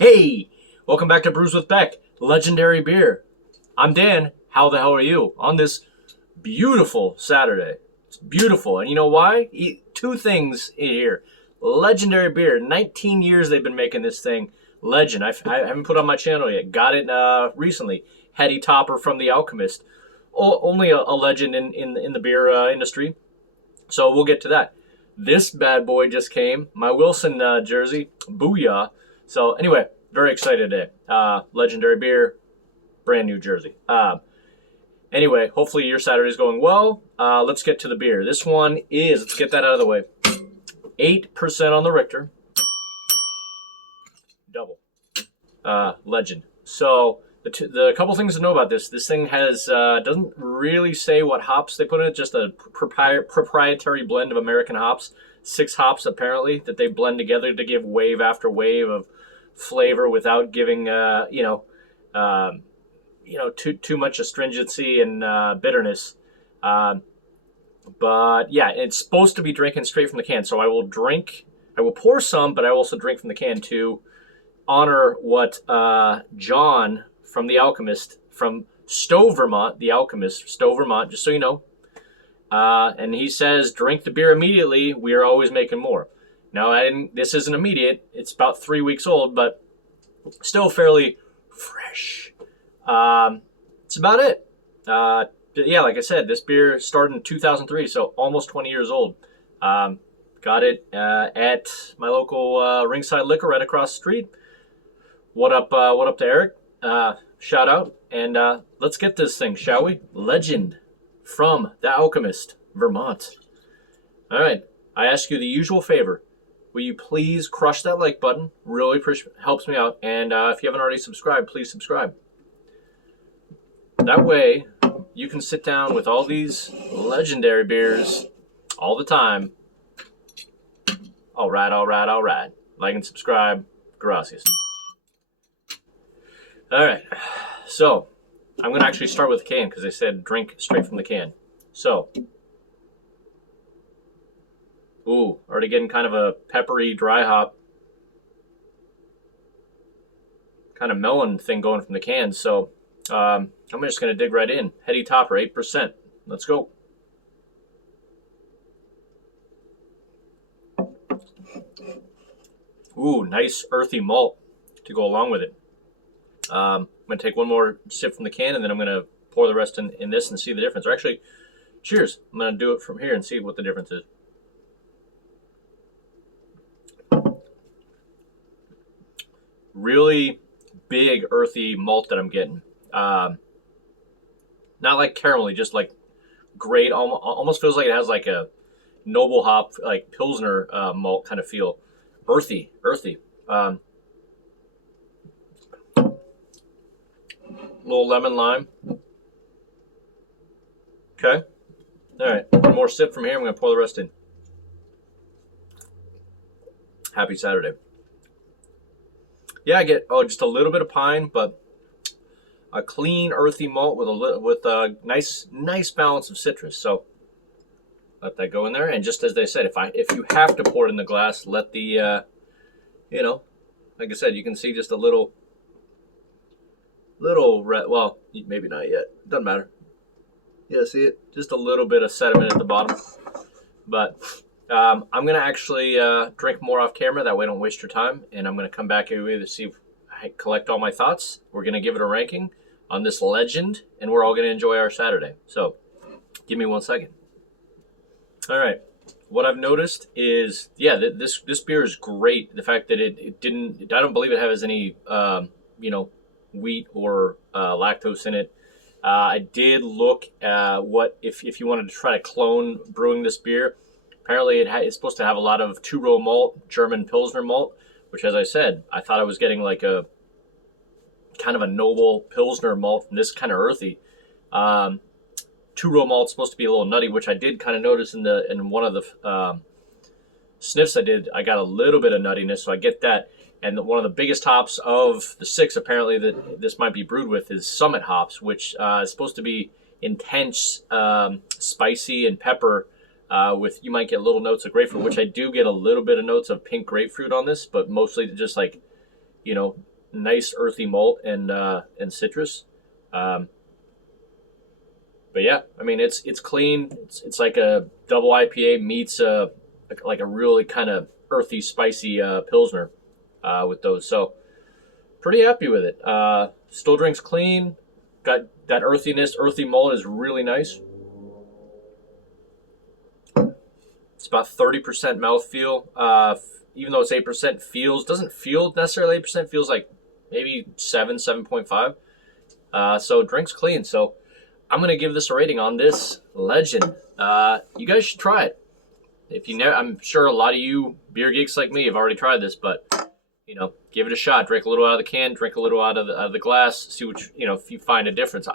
Hey! Welcome back to Brews with Beck, legendary beer. I'm Dan. How the hell are you? On this beautiful Saturday. It's beautiful. And you know why? Two things in here. Legendary beer. 19 years they've been making this thing. Legend. I haven't put on my channel yet. Got it recently. Heady topper from the Alchemist. Only a legend in the beer industry. So we'll get to that. This bad boy just came. My Wilson jersey. Booyah. So anyway, very excited today. Legendary beer, brand new jersey. Anyway, hopefully your Saturday's going well. Let's get to the beer. This one is, let's get that out of the way, 8% on the Richter. Double. Legend. So the couple things to know about this. This thing has doesn't really say what hops they put in it. Just a proprietary blend of American hops. 6 hops apparently that they blend together to give wave after wave of flavor without giving too much astringency and bitterness. But yeah, it's supposed to be drinking straight from the can. So I will pour some, but I will also drink from the can to honor what John from the Alchemist, from Stowe, Vermont, the Alchemist, Stowe, Vermont, just so you know. And he says, drink the beer immediately. We are always making more. Now, this isn't immediate. It's about 3 weeks old, but still fairly fresh. It's about it. Yeah, like I said, this beer started in 2003, so almost 20 years old. Got it at my local Ringside Liquor right across the street. What up to Eric? Shout out. And let's get this thing, shall we? Legend from the Alchemist, Vermont. All right, I ask you the usual favor. Will you please crush that like button? Really helps me out. And if you haven't already subscribed, please subscribe. That way, you can sit down with all these legendary beers all the time. All right. Like and subscribe. Gracias. All right. So, I'm going to actually start with the can because they said drink straight from the can. So, ooh, already getting kind of a peppery dry hop kind of melon thing going from the can. So I'm just going to dig right in. Heady topper, 8%. Let's go. Ooh, nice earthy malt to go along with it. I'm going to take one more sip from the can, and then I'm going to pour the rest in this and see the difference. Or actually, cheers. I'm going to do it from here and see what the difference is. Really big earthy malt that I'm getting. Not like caramelly, just like great. Almost feels like it has like a noble hop, like Pilsner malt kind of feel. Earthy. Little lemon lime. Okay. All right. One more sip from here. I'm going to pour the rest in. Happy Saturday. Yeah, I get just a little bit of pine, but a clean, earthy malt with a nice balance of citrus. So let that go in there. And just as they said, if you have to pour it in the glass, let the like I said, you can see just a little red. Well, maybe not yet. Doesn't matter. Yeah, see it? Just a little bit of sediment at the bottom. But I'm going to actually drink more off camera. That way I don't waste your time. And I'm going to come back here to see if I collect all my thoughts. We're going to give it a ranking on this legend. And we're all going to enjoy our Saturday. So give me 1 second. All right. What I've noticed is, yeah, this beer is great. The fact that it didn't, I don't believe it has any, wheat or lactose in it. I did look at what, if you wanted to try to clone brewing this beer, apparently it's supposed to have a lot of two-row malt, German Pilsner malt, which, as I said, I thought I was getting like a kind of a noble Pilsner malt from this kind of earthy. Two-row malt's supposed to be a little nutty, which I did kind of notice in one of the sniffs I did. I got a little bit of nuttiness, so I get that. And one of the biggest hops of the 6, apparently, that this might be brewed with is Summit hops, which is supposed to be intense, spicy, and pepper. You might get little notes of grapefruit, which I do get a little bit of notes of pink grapefruit on this, but mostly just like you know, nice earthy malt and citrus. But yeah, I mean it's clean. It's like a double IPA meets like a really kind of earthy, spicy pilsner with those. So pretty happy with it. Still drinks clean. Got that earthiness. Earthy malt is really nice. It's about 30% mouthfeel. Even though it's 8%, doesn't feel necessarily 8%. Feels like maybe 7.5. So drinks clean. So I'm gonna give this a rating on this Legend. You guys should try it. If you never, I'm sure a lot of you beer geeks like me have already tried this, but you know, give it a shot. Drink a little out of the can, drink a little out of the glass. See what you know, if you find a difference.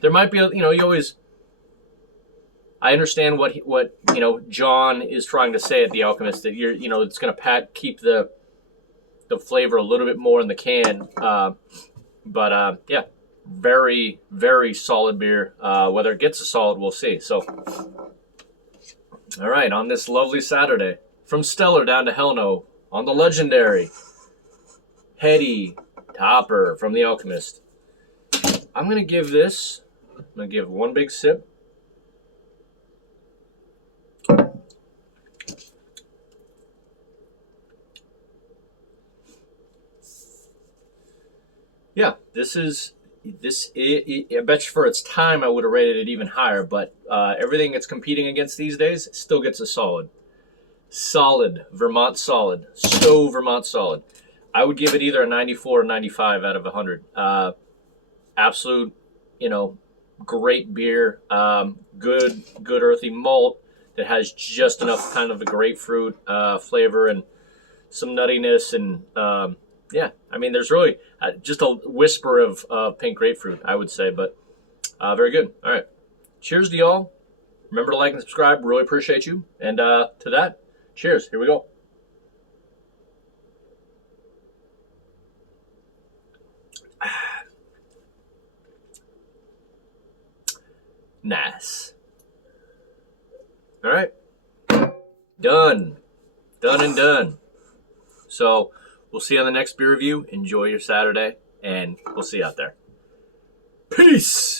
There might be, you know, I understand what you know John is trying to say at the Alchemist, that you know, it's gonna keep the flavor a little bit more in the can. But yeah, very, very solid beer. Whether it gets a solid, we'll see. So, all right, on this lovely Saturday, from stellar down to hell no, on the legendary Heady Topper from the Alchemist. I'm going to give this, one big sip. Yeah, I bet you for its time I would have rated it even higher, but everything it's competing against these days still gets a solid. Solid Vermont solid. Stowe Vermont solid. I would give it either a 94 or 95 out of 100. Absolute, you know, great beer. Good earthy malt that has just enough kind of a grapefruit flavor and some nuttiness. And yeah, I mean, there's really just a whisper of pink grapefruit, I would say, but very good. All right. Cheers to y'all. Remember to like and subscribe. Really appreciate you. And to that, cheers. Here we go. Nice. All right. Done. Done and done. So we'll see you on the next beer review. Enjoy your Saturday, and we'll see you out there. Peace.